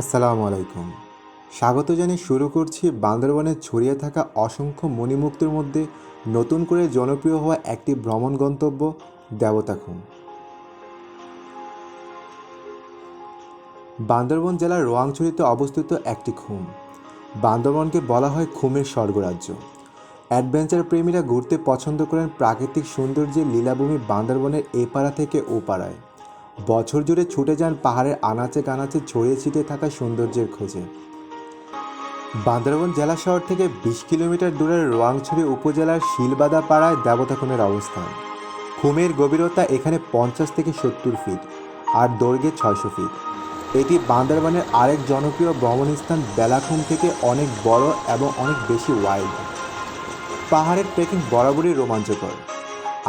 আসসালামু আলাইকুম। স্বাগত জানিয়ে শুরু করছি বান্দরবনে ছড়িয়ে থাকা অসংখ্য মণিমুক্তের মধ্যে নতুন করে জনপ্রিয় হওয়া একটি ভ্রমণ গন্তব্য দেবতাখুম। বান্দরবন জেলার রোয়াংছড়িতে অবস্থিত একটি খুম। বান্দরবনকে বলা হয় খুমের স্বর্গরাজ্য। অ্যাডভেঞ্চার প্রেমীরা ঘুরতে পছন্দ করেন প্রাকৃতিক সৌন্দর্যের লীলাভূমি বান্দরবনের এপাড়া থেকে ওপাড়ায়। বছর জুড়ে ছুটে যান পাহাড়ের আনাচে কানাচে ছড়িয়ে ছিটিয়ে থাকা সৌন্দর্যের খোঁজে। বান্দরবান জেলা শহর থেকে ২০ কিলোমিটার দূরের রোয়াংছড়ি উপজেলার শিলবাদা পাড়ায় দেবতাখুমের অবস্থান। খুমের গভীরতা এখানে ৫০ থেকে ৭০ ফিট আর দৈর্ঘ্যে ৬০০ ফিট। এটি বান্দরবানের আরেক জনপ্রিয় ভ্রমণস্থান বেলাখুম থেকে অনেক বড় এবং অনেক বেশি ওয়াইল্ড। পাহাড়ের ট্রেকিং বরাবরই রোমাঞ্চকর,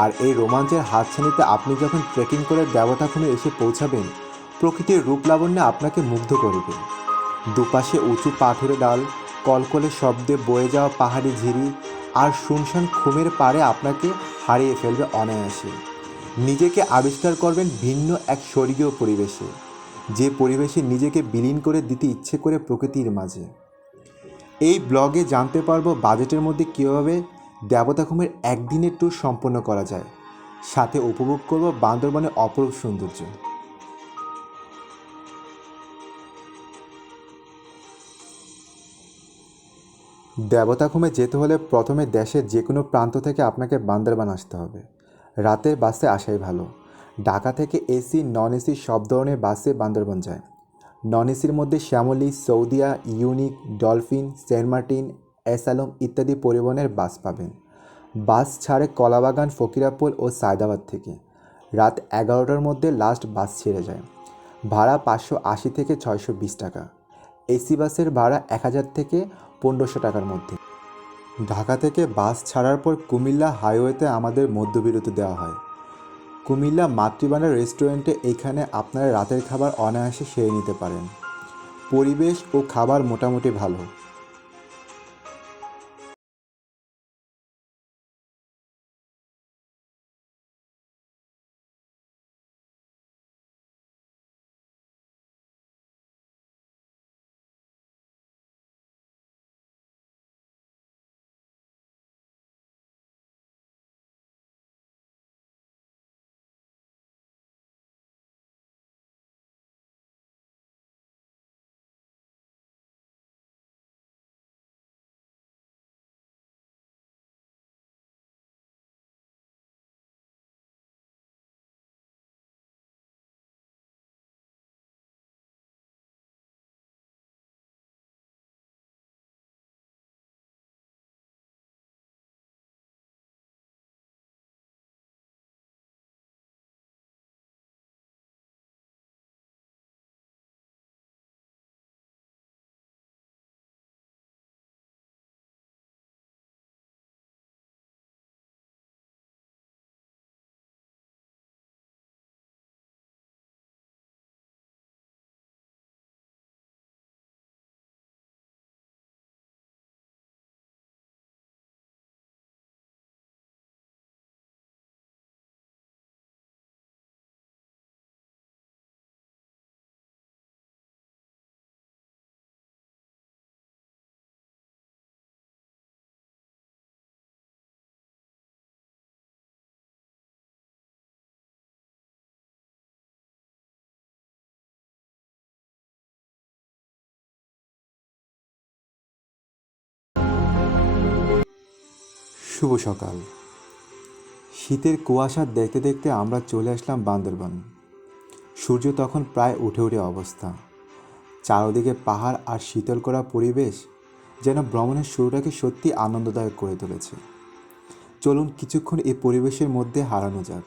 আর এই রোমাঞ্চের হাতছানিতে আপনি যখন ট্রেকিং করে দেবতাখুমে এসে পৌঁছাবেন, প্রকৃতির রূপলাবণ্যে আপনাকে মুগ্ধ করবে। দুপাশে উঁচু পাথুরে ডাল, কলকলে শব্দে বয়ে যাওয়া পাহাড়ি ঝিরি আর শুনশান খুমের পাড়ে আপনাকে হারিয়ে ফেলবে অনায়াসে। নিজেকে আবিষ্কার করবেন ভিন্ন এক স্বর্গীয় পরিবেশে, যে পরিবেশে নিজেকে বিলীন করে দিতে ইচ্ছে করে প্রকৃতির মাঝে। এই ব্লগে জানতে পারবো বাজেটের মধ্যে কীভাবে দেবতাখুমের একদিনের ট্যুর সম্পন্ন করা যায়, সাথে উপভোগ করব বান্দরবানের অপরূপ সৌন্দর্য। দেবতাখুমে যেতে হলে প্রথমে দেশের যে কোনো প্রান্ত থেকে আপনাকে বান্দরবান আসতে হবে। রাতের বাসে আসাই ভালো। ঢাকা থেকে এসি নন এসি সব ধরনের বাসে বান্দরবান যায়। নন এসির মধ্যে Shyamoli, Saudia, Unique, Dolphin, Saint Martin, S Alam ইত্যাদি পরিবহনের বাস পাবেন। বাস ছাড়ে কলাবাগান, ফকিরাপুল ও সায়দাবাদ থেকে। রাত ১১টার মধ্যে লাস্ট বাস ছেড়ে যায়। ভাড়া ৫৮০ থেকে ৬২০ টাকা। এসি বাসের ভাড়া ১,০০০ থেকে ১৫০০ টাকার মধ্যে। ঢাকা থেকে বাস ছাড়ার পর কুমিল্লা হাইওয়েতে আমাদের মধ্যবিরতি দেওয়া হয়। কুমিল্লা মাতৃবান্ডার রেস্টুরেন্টে এখানে আপনারা রাতের খাবার অনায়াসে সেরে নিতে পারেন। পরিবেশ ও খাবার মোটামুটি ভালো। শুভ সকাল। শীতের কুয়াশা দেখতে দেখতে আমরা চলে আসলাম বান্দরবান। সূর্য তখন প্রায় উঠে উঠে অবস্থা। চারদিকে পাহাড় আর শীতল করা পরিবেশ যেন ভ্রমণের শুরুটাকে সত্যি আনন্দদায়ক করে তুলেছে। চলুন কিছুক্ষণ এই পরিবেশের মধ্যে হারানো যাক।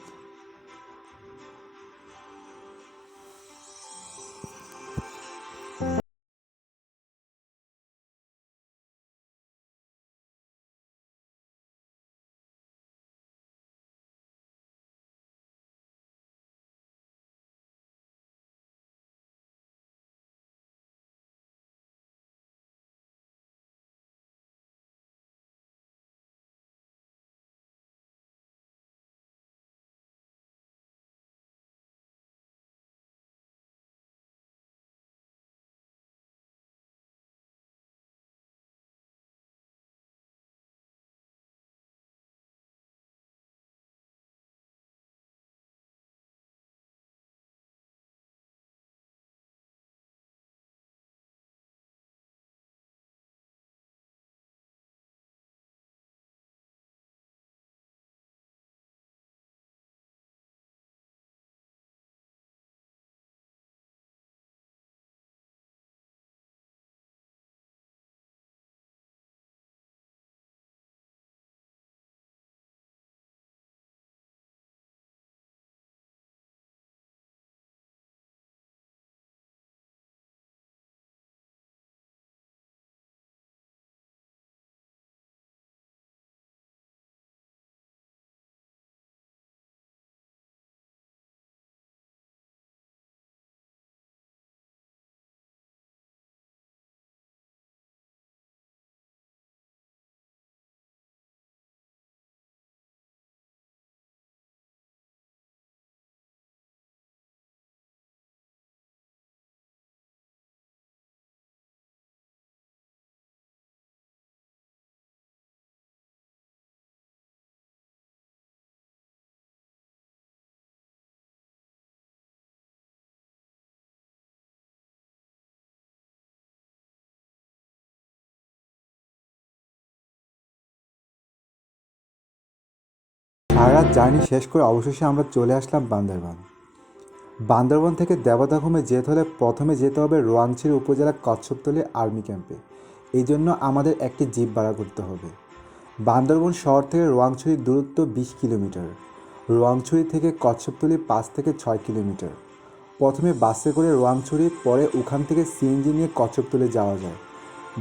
সারা রাত জার্নি শেষ করে অবশেষে আমরা চলে আসলাম বান্দরবান। বান্দরবান থেকে দেবতাখুমে যেতে হলে প্রথমে যেতে হবে রোয়াংছড়ি উপজেলা কচ্ছপতলী আর্মি ক্যাম্পে। এই জন্য আমাদের একটি জিপ ভাড়া করতে হবে। বান্দরবান শহর থেকে রোয়াংছড়ির দূরত্ব 20 কিলোমিটার। রোয়াংছড়ি থেকে কচ্ছপতলী 5 থেকে 6 কিলোমিটার। প্রথমে বাসে করে রোয়াংছড়ি, পরে ওখান থেকে সিএনজি নিয়ে কচ্ছপতলী যাওয়া যায়।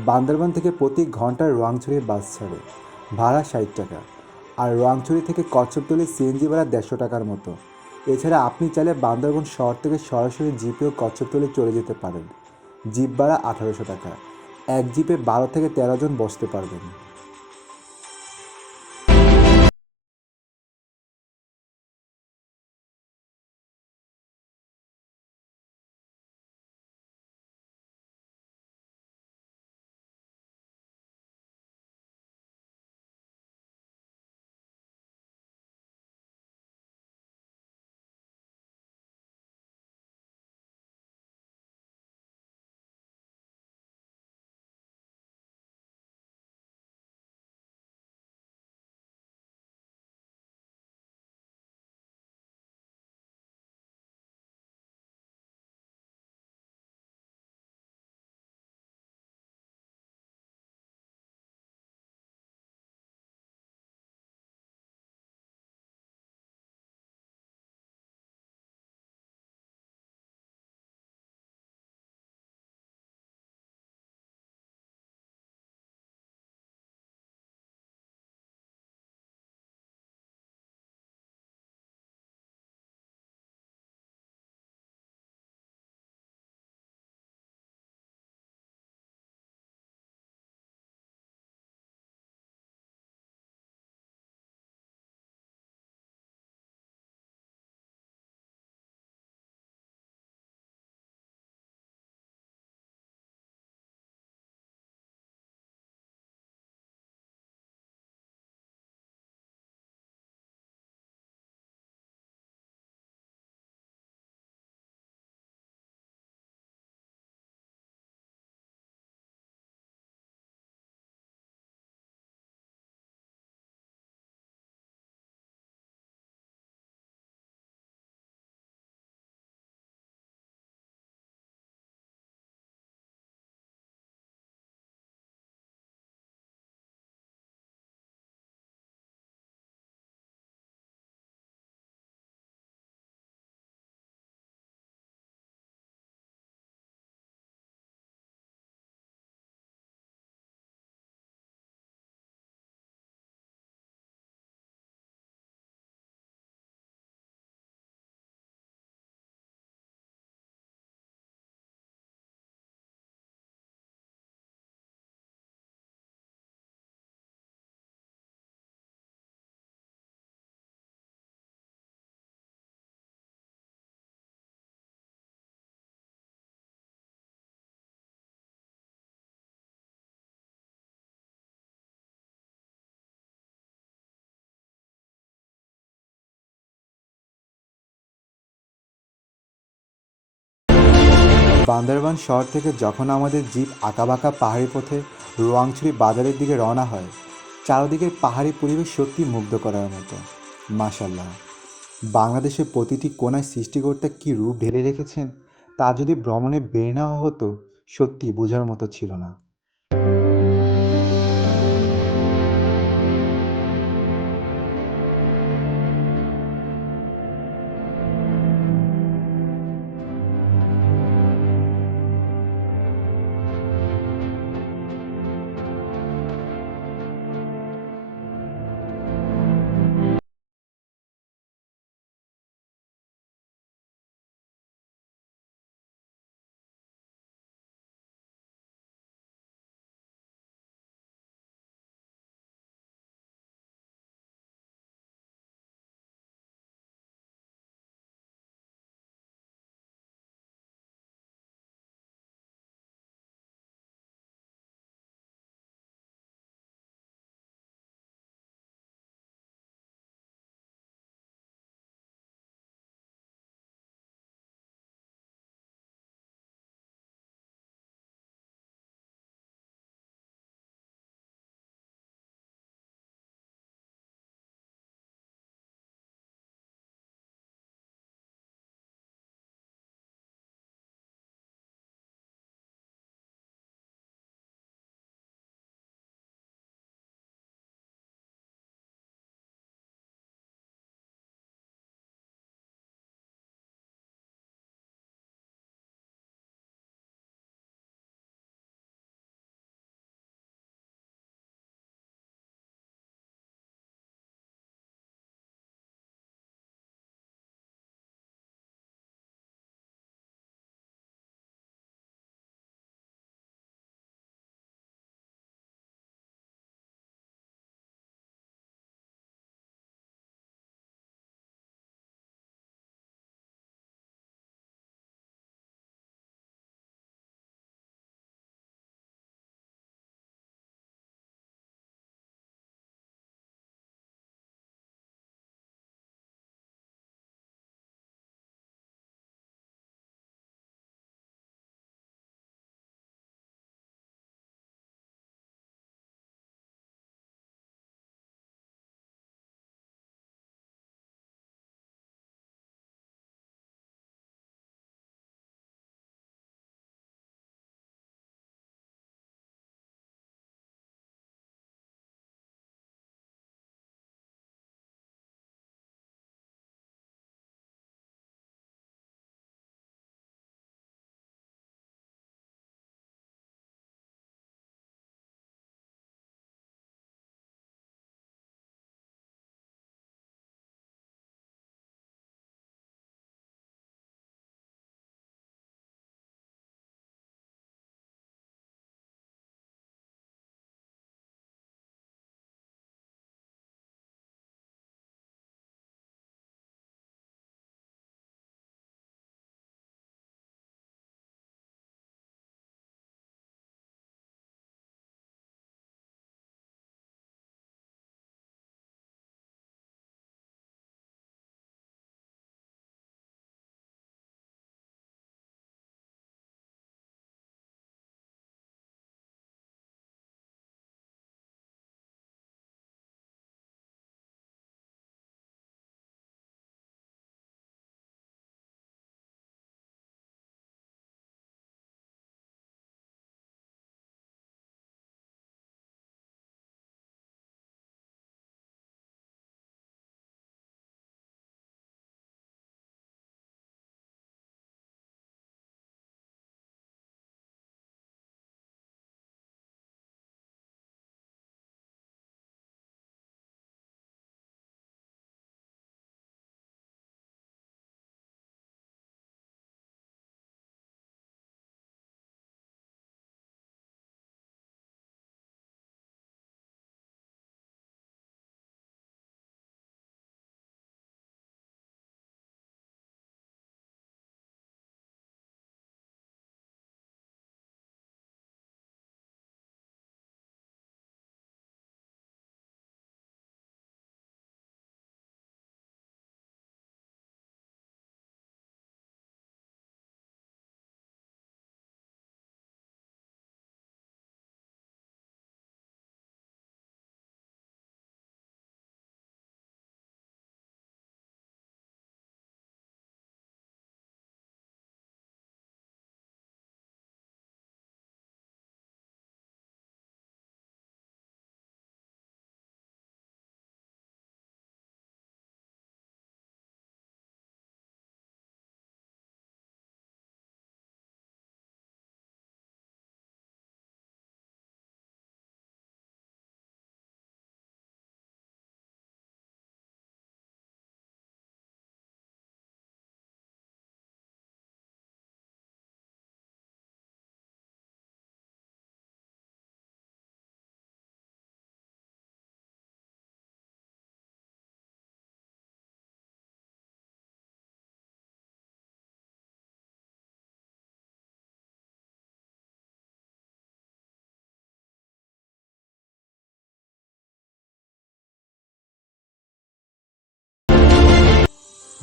বান্দরবান থেকে প্রতি ঘন্টায় রোয়াংছড়ি বাস ছাড়ে, ভাড়া 60 টাকা। আর রোয়াংছড়ি থেকে কচ্ছপতলী সিএনজি ভাড়া 150 টাকার মতো। এছাড়া আপনি চাইলে বান্দরবান শহর থেকে সরাসরি জিপেও কচ্ছপতলী চলে যেতে পারেন। জিপ ভাড়া 1800 টাকা। এক জিপে 12 থেকে 13 জন বসতে পারবেন। বান্দরবান শহর থেকে যখন আমাদের জিপ আঁকাবাঁকা পাহাড়ি পথে রোয়াংছড়ি বাজারের দিকে রওনা হয়, চারদিকের পাহাড়ি পরিবেশ সত্যি মুগ্ধ করার মতো। মাশাল্লাহ, বাংলাদেশের প্রতিটি কোণায় সৃষ্টিকর্তা কী রূপ ঢেলে রেখেছেন, তা যদি ভ্রমণে বের নেওয়া হতো সত্যি বোঝার মতো ছিল না।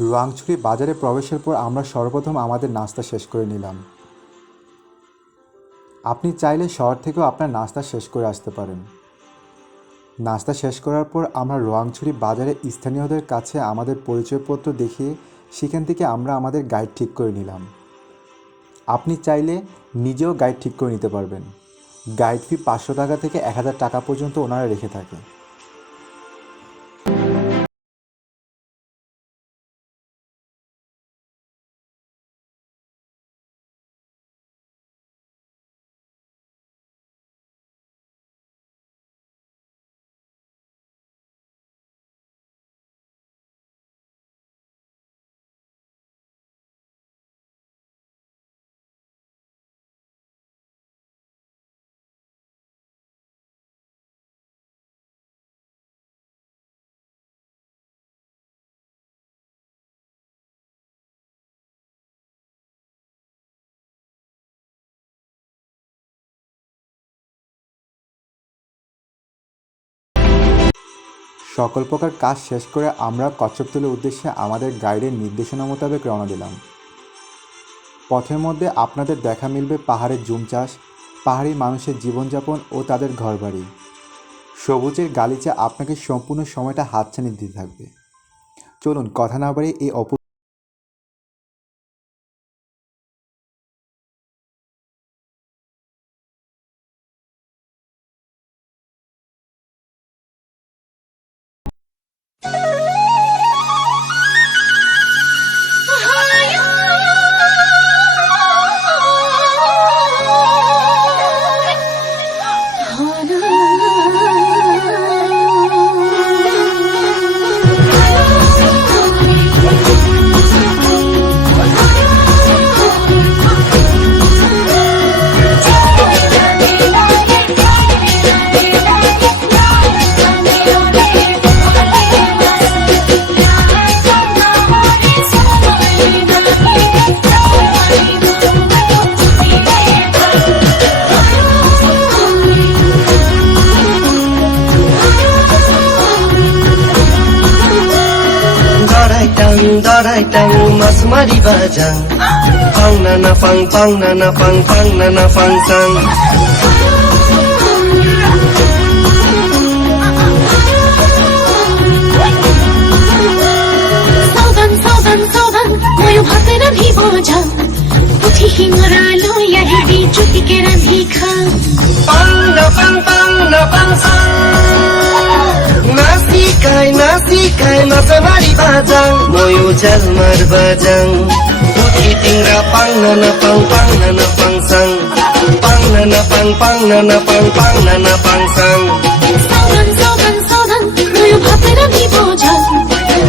রোয়াংছড়ি বাজারে প্রবেশের পর আমরা সর্বপ্রথম আমাদের নাস্তা শেষ করে নিলাম। আপনি চাইলে শহর থেকেও আপনার নাস্তা শেষ করে আসতে পারেন। নাস্তা শেষ করার পর আমরা রোয়াংছড়ি বাজারে স্থানীয়দের কাছে আমাদের পরিচয়পত্র দেখিয়ে সেখান থেকে আমরা আমাদের গাইড ঠিক করে নিলাম। আপনি চাইলে নিজেও গাইড ঠিক করে নিতে পারবেন। গাইড ফি 500 টাকা থেকে 1000 টাকা পর্যন্ত ওনারা রেখে থাকে। সকল প্রকার কাজ শেষ করে আমরা কচ্ছপতলির উদ্দেশ্যে আমাদের গাইডের নির্দেশনা মোতাবেক রওনা দিলাম। পথের মধ্যে আপনাদের দেখা মিলবে পাহাড়ের জুম চাষ, পাহাড়ি মানুষের জীবনযাপন ও তাদের ঘরবাড়ি। সবুজের গালিচা আপনাকে সম্পূর্ণ সময়টা হাতছানি দিতে থাকবে। চলুন কথা না বাড়িয়ে এই Daraitang mas maribajang pang na pang pang na pang pang na pang sang Saudan moyo bhate radhi bojang puthi hingoralo yahi chuti ke radhi kha pang na pang sang nasi kai mas maribajang moyo jalmar bajang puthi tingra pang na pang pang na pang sang pang na pang pang na pang pang na pang sang Saudan moyo bhate radhi bojang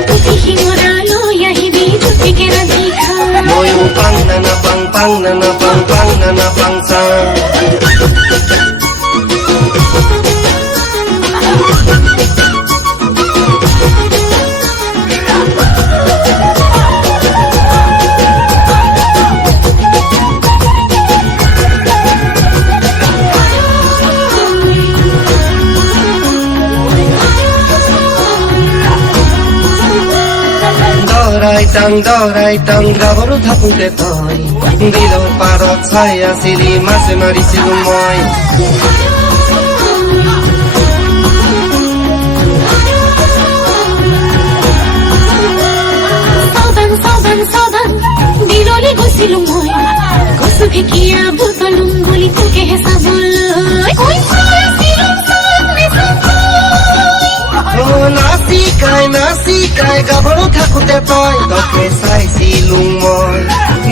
puthi hingoralo yahi chuti ke radhi kha moyo pang na pang pang na pang pang na pang sang Doraitang gaboro thapute toy dilo parot saya sili mase mari silumoy Saudan dilo le gosilumoy gosu bhekia butolum goli tuke hesa boloy oi silum me sakoy nasi kai gaboro thakute toy toke sai silumoy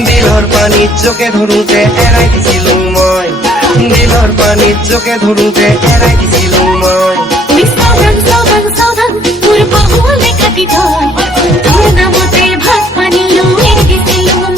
dilor pani choke dhorute erai silumoy dilor pani choke dhorute erai silumoy oi saudan pur bahule kati toy tur namote bhat pani lo edi silumoy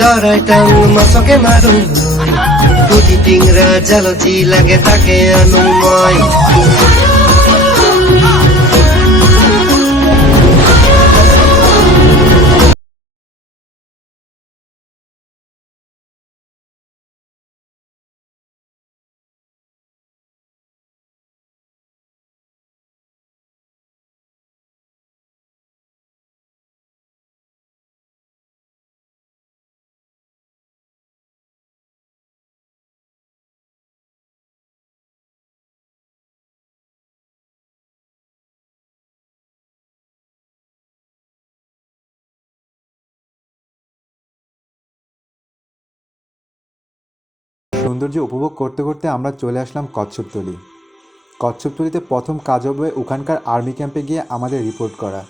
Doraitang masoke marung পুঁটি টিংরা জালজি লাগে তাকে অনুময়। সৌন্দর্য উপভোগ করতে করতে আমরা চলে আসলাম কচ্ছপতলি। কচ্ছপতলিতে প্রথম কাজ হবে ওখানকার আর্মি ক্যাম্পে গিয়ে আমাদের রিপোর্ট করা।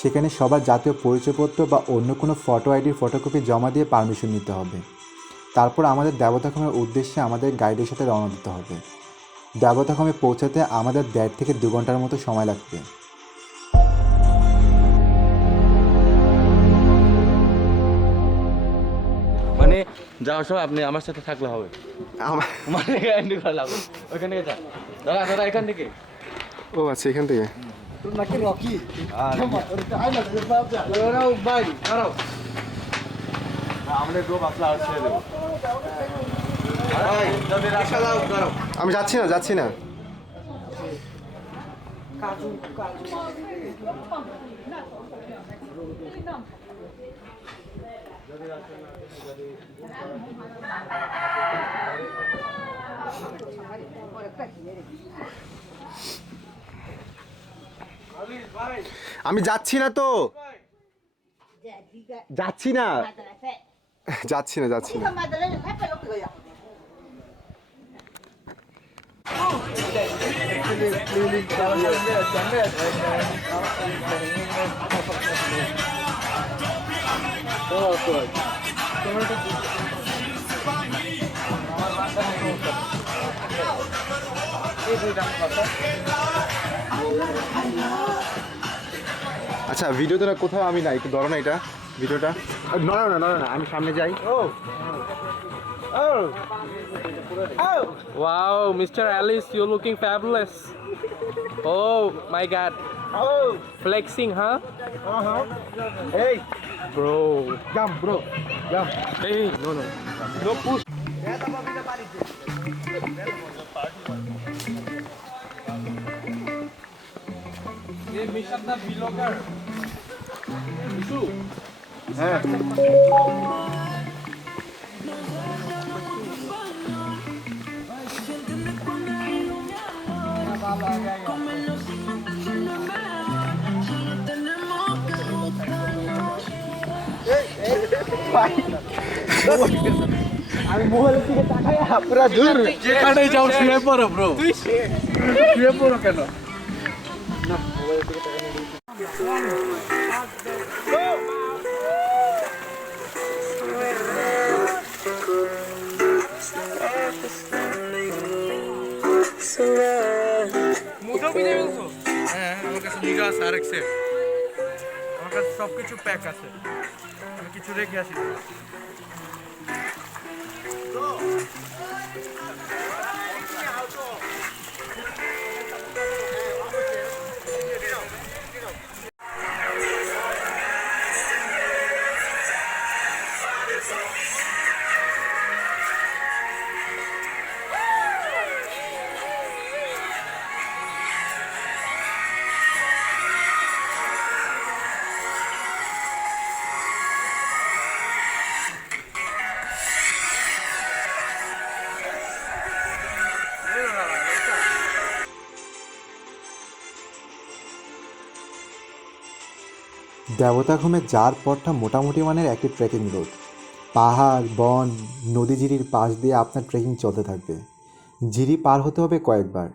সেখানে সবার জাতীয় পরিচয়পত্র বা অন্য কোনো ফটো আইডির ফটোকপি জমা দিয়ে পারমিশন নিতে হবে। তারপর আমাদের দেবতাখমের উদ্দেশ্যে আমাদের গাইডের সাথে রওনা দিতে হবে। দেবতাখমে পৌঁছাতে আমাদের 1.5 থেকে 2 ঘন্টার মতো সময় লাগবে। মানে যাওয়ার সময় আপনি আমার সাথে থাকলে হবে। মানে এন্ড করা লাগবে। ওইখান থেকে যা। দাদা দাদা এখান থেকে। ও আচ্ছা এখান থেকে তোর নাকি রকি। দাঁড়াও ভাই দাঁড়াও। আমরা দো বাসলা আর ছেড়ে দেব। ভাই যদি রাখা দাও দাঁড়াও। আমি যাচ্ছি না আমি যাচ্ছি না তো যাচ্ছি না আচ্ছা ভিডিওটা কোথাও আমি নাই, একটু ধরো না এটা ভিডিওটা। না আমি সামনে যাই। Wow, Mr. Alice, you're looking fabulous. Oh my God. Flexing, huh? এই Bro. Jump bro jump. Hey, no. No push. Hey, Mishan the vlogger. Mishu. হ্যাঁ আমি মোবাইলের দিকে তাকাই পুরো দূর। যেখানে যাও শুয়ে পড়ো ব্রো। শুয়ে পড়ো কেন? মুখেও বিজে ফেলছো? হ্যাঁ আমার কাছে নিগা আছে আরেক সেট। আমার কাছে সব কিছু প্যাক আছে, আমি কিছু রেখে আসি। দেবতাখমে যাওয়ার পথটা মোটামুটি মানের একটি ট্রেকিং রুট। পাহাড়, বন, নদী, ঝিরির পাশ দিয়ে আপনার ট্রেকিং চলতে থাকবে। ঝিরি পার হতে হবে কয়েকবার।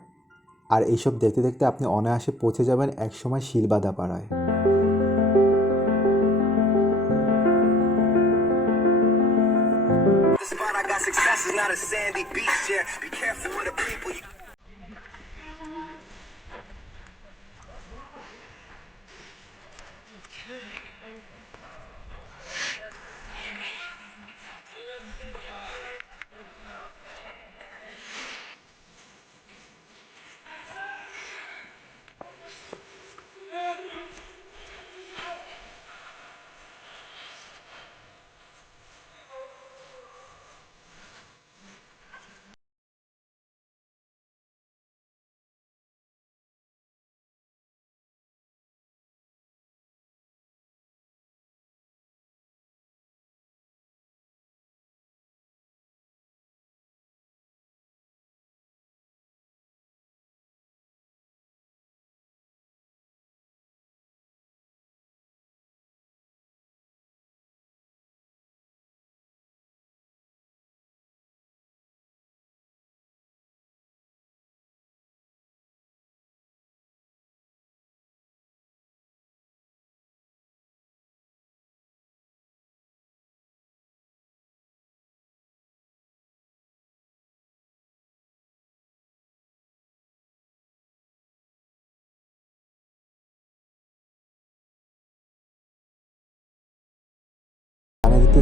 আর এইসব দেখতে দেখতে আপনি অনায়াসে পৌঁছে যাবেন একসময় শিলবাদা পাড়ায়।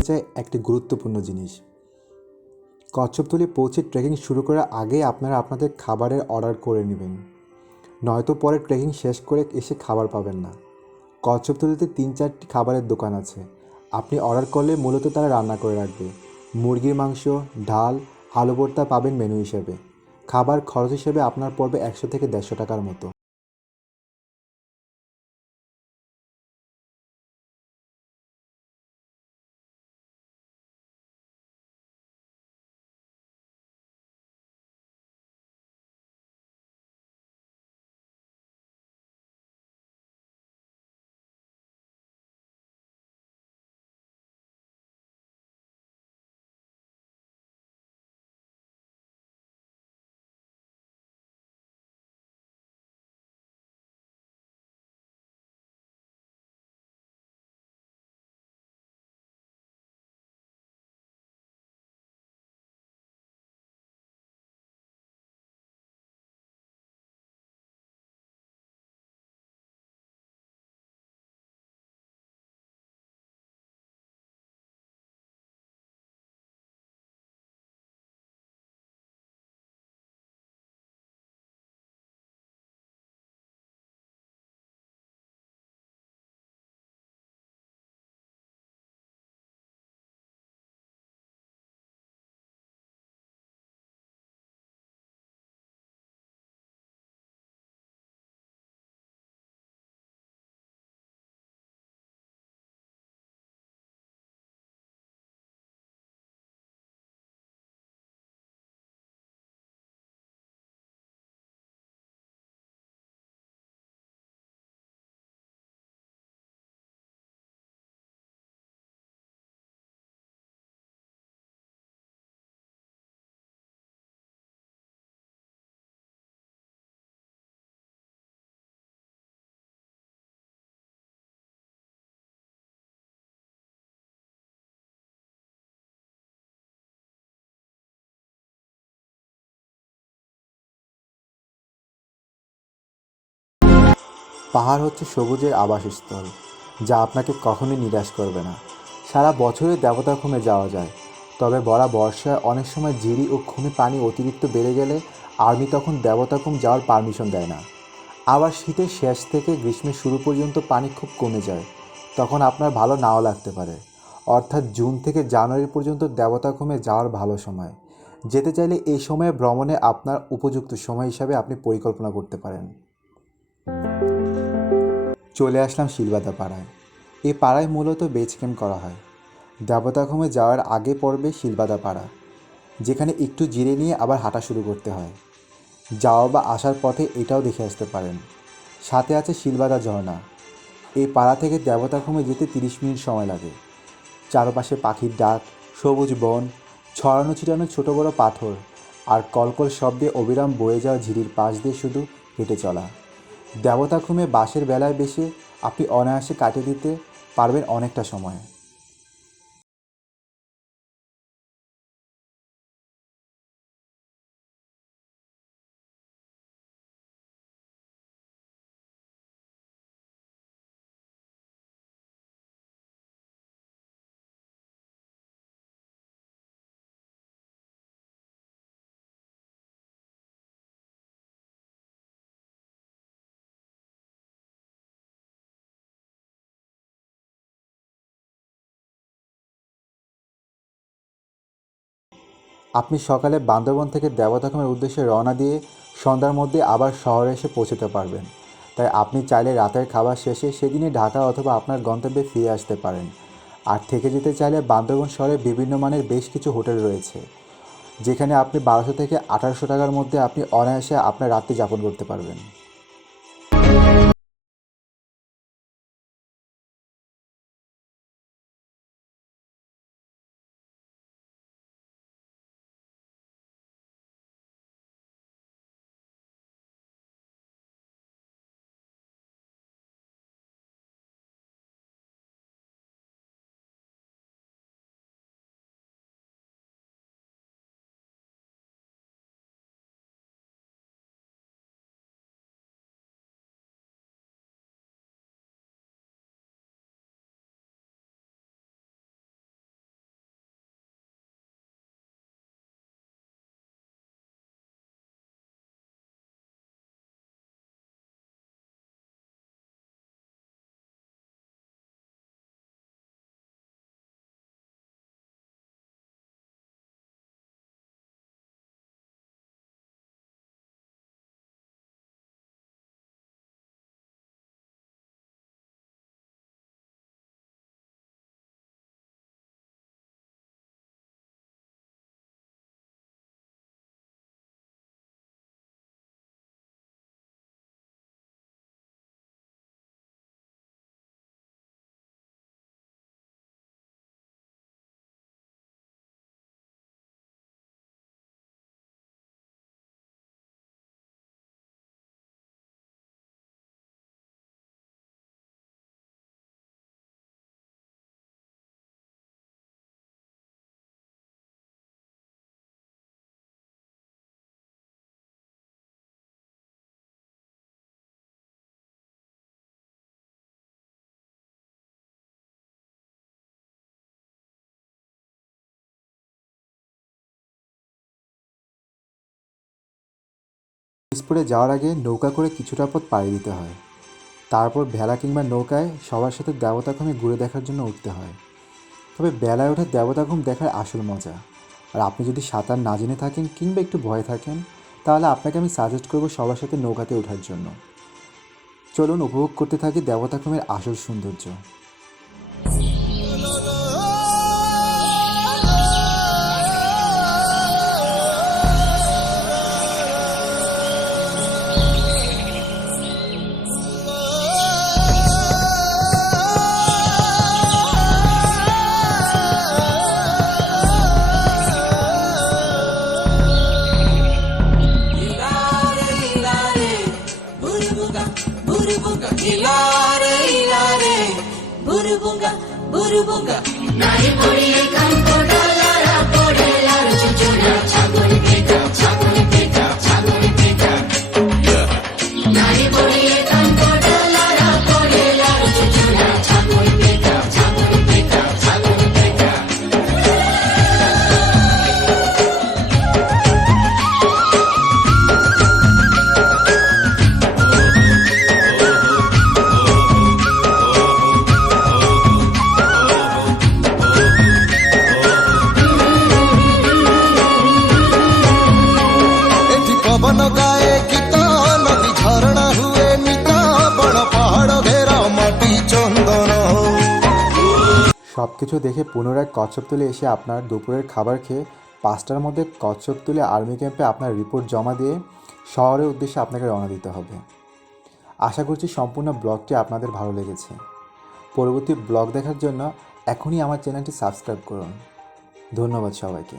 চাই একটি গুরুত্বপূর্ণ জিনিস। কচ্ছপতলি পৌঁছে ট্রেকিং শুরু করার আগে আপনারা আপনাদের খাবারের অর্ডার করে নেবেন, নয়তো পরে ট্রেকিং শেষ করে এসে খাবার পাবেন না। কচ্ছপতলিতে 3-4টি খাবারের দোকান আছে, আপনি অর্ডার করলে মূলত তারা রান্না করে রাখবে। মুরগির মাংস, ডাল, আলু ভর্তা পাবেন মেনু হিসেবে। খাবার খরচ হিসেবে আপনার পড়বে 100 থেকে 150 টাকার মতো। পাহাড় হচ্ছে সবুজের আবাসস্থল, যা আপনাকে কখনোই নিরাশ করবে না। সারা বছরে দেবতাখুমে যাওয়া যায়, তবে ভরা বর্ষায় অনেক সময় ঝিরি ও খুমে পানি অতিরিক্ত বেড়ে গেলে আর্মি তখন দেবতাখুম যাওয়ার পারমিশন দেয় না। আবার শীতের শেষ থেকে গ্রীষ্মের শুরু পর্যন্ত পানি খুব কমে যায়, তখন আপনার ভালো নাও লাগতে পারে। অর্থাৎ জুন থেকে জানুয়ারি পর্যন্ত দেবতাখুমে যাওয়ার ভালো সময়। যেতে চাইলে এই সময়ে ভ্রমণে আপনার উপযুক্ত সময় হিসাবে আপনি পরিকল্পনা করতে পারেন। চলে আসলাম শিলবাদা পাড়ায়। এই পাড়ায় মূলত বেজ ক্যাম্প করা হয়। দেবতাখুমে যাওয়ার আগে পড়বে শিলবাদা পাড়া, যেখানে একটু জিরে নিয়ে আবার হাঁটা শুরু করতে হয়। যাওয়া বা আসার পথে এটাও দেখে আসতে পারেন। সাথে আছে শিলবাদা ঝর্ণা। এই পাড়া থেকে দেবতাখুমে যেতে 30 মিনিট সময় লাগে। চারপাশে পাখির ডাক, সবুজ বন, ছড়ানো ছিটানো ছোটো বড়ো পাথর, আর কলকল শব্দে অবিরাম বয়ে যাওয়া ঝিরির পাশ দিয়ে শুধু হেঁটে চলা। দেবতাখুমে বাসের বেলায় বেশে আপনি অনায়াসে কাটিয়ে দিতে পারবেন অনেকটা সময়। আপনি সকালে বান্দরবন থেকে দেবতাখুমের উদ্দেশ্যে রওনা দিয়ে সন্ধ্যার মধ্যে আবার শহরে এসে পৌঁছতে পারবেন। তাই আপনি চাইলে রাতের খাবার শেষে সেদিনই ঢাকা অথবা আপনার গন্তব্যে ফিরে আসতে পারেন। আর থেকে যেতে চাইলে বান্দরবন শহরে বিভিন্ন মানের বেশ কিছু হোটেল রয়েছে, যেখানে আপনি 1200 থেকে 1800 টাকার মধ্যে আপনি অনায়াসে আপনার রাত্রি যাপন করতে পারবেন। স্পটে যাওয়ার আগে নৌকা করে কিছুটা পথ পাড়ি দিতে হয়। তারপর ভেলা কিংবা নৌকায় সবার সাথে দেবতাখুমে ঘুরে দেখার জন্য উঠতে হয়। তবে বেলায় ওঠে দেবতাখুম দেখার আসল মজা। আর আপনি যদি সাঁতার না জেনে থাকেন কিংবা একটু ভয় থাকেন, তাহলে আপনাকে আমি সাজেস্ট করব সবার সাথে নৌকাতে ওঠার জন্য। চলুন উপভোগ করতে থাকি দেবতাখুমের আসল সৌন্দর্য। নারী পড়িয়ে কান কোডালারা কোডেলার চুচুড়া ছাগল পেটা ছাগল পেটা ছাগল পেটা নারী পড়িয়ে কান কোডালারা কোডেলার চুচুড়া ছাগল পেটা ছাগল পেটা ছাগল পেটা ଏଠି ପବନ ଗାଏ ଗୀତ ନଦୀ ଝରଣା ହୁଏ ମିତ ବଣ ପାହାଡ଼ ଘେର ମାଟି ଚନ୍ଦନ সব কিছু দেখে পুনরায় কচ্ছপতলি এসে আপনার দুপুরের খাবার খেয়ে 5টার মধ্যে কচ্ছপতলি আর্মি ক্যাম্পে আপনার রিপোর্ট জমা দিয়ে শহরের উদ্দেশ্যে আপনাকে রওনা দিতে হবে। আশা করছি সম্পূর্ণ ব্লগটি আপনাদের ভালো লেগেছে। পরবর্তী ব্লগ দেখার জন্য এখনই আমার চ্যানেলটি সাবস্ক্রাইব করুন। ধন্যবাদ সবাইকে।